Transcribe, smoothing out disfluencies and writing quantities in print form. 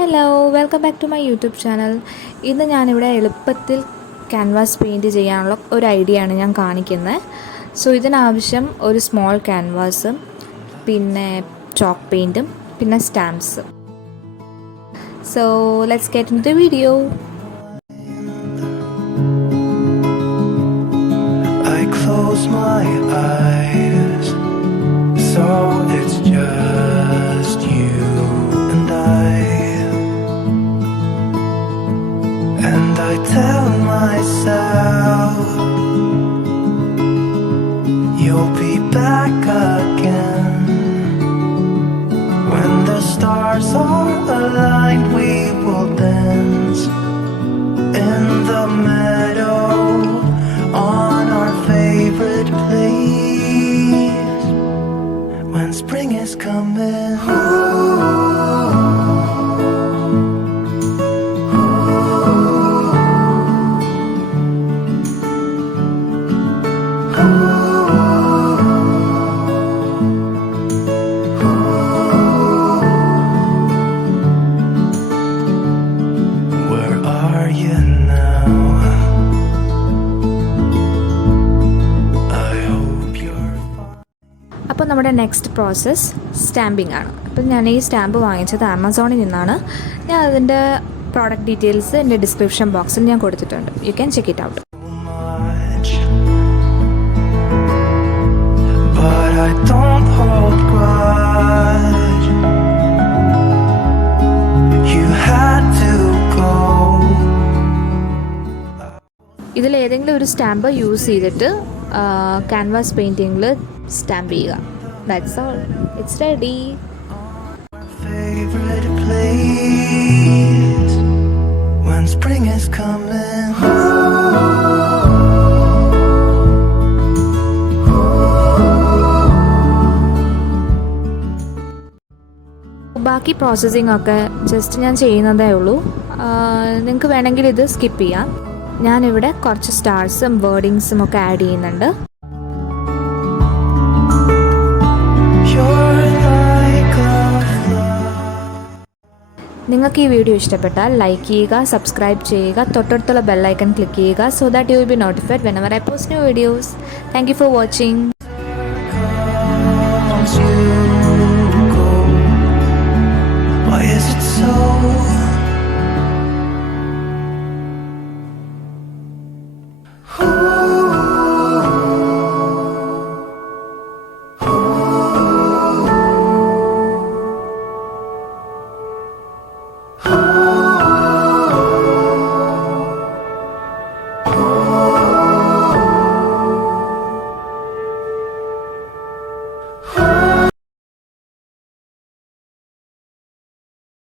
Hello, welcome back to my YouTube channel. ഇന്ന് ഞാനിവിടെ എളുപ്പത്തിൽ ക്യാൻവാസ് പെയിൻറ്റ് ചെയ്യാനുള്ള ഒരു ഐഡിയ ആണ് ഞാൻ കാണിക്കുന്നത്. സോ ഇതിനാവശ്യം ഒരു സ്മോൾ ക്യാൻവാസും പിന്നെ ചോക്ക് പെയിൻറ്റും പിന്നെ സ്റ്റാമ്പ്സും. So let's get in the video. I close my eyes, so it's just you and I tell myself you'll be back again. When the stars are aligned, we will dance in the meadow on our favorite place. When spring is coming, where are you now? I hope you're fine. അപ്പോൾ നമ്മുടെ next process stamping ആണ്. അപ്പോൾ ഞാൻ ഈ സ്റ്റാമ്പ് വാങ്ങിച്ചത് ആമസോണിൽ നിന്നാണ്. ഞാൻ അതിൻ്റെ പ്രോഡക്റ്റ് ഡീറ്റെയിൽസ് എൻ്റെ ഡിസ്ക്രിപ്ഷൻ ബോക്സിൽ ഞാൻ കൊടുത്തിട്ടുണ്ട്. You can check it out. Much, but I don't hold grudge. You had to go. ഇതിലേതെങ്കിലും ഒരു സ്റ്റാമ്പ് യൂസ് ചെയ്തിട്ട് ക്യാൻവാസ് പെയിൻറ്റിങ്ങിൽ സ്റ്റാമ്പ് ചെയ്യുക. That's all. It's ready. Favorite place when spring is coming. ബാക്കി പ്രോസസ്സിംഗ് ഒക്കെ ജസ്റ്റ് ഞാൻ ചെയ്യുന്നതേ ഉള്ളൂ. നിങ്ങൾക്ക് വേണമെങ്കിൽ ഇത് സ്കിപ്പ് ചെയ്യാം. ഞാനിവിടെ കുറച്ച് സ്റ്റാർസും വേർഡിങ്സും ഒക്കെ ആഡ് ചെയ്യുന്നുണ്ട്. You're like a flower. നിങ്ങൾക്ക് ഈ വീഡിയോ ഇഷ്ടപ്പെട്ടാൽ ലൈക്ക് ചെയ്യുക, സബ്സ്ക്രൈബ് ചെയ്യുക, തൊട്ടടുത്തുള്ള ബെല്ലൈക്കൺ ക്ലിക്ക് ചെയ്യുക. So that you will be notified whenever I post new videos. Thank you for watching. Comes you.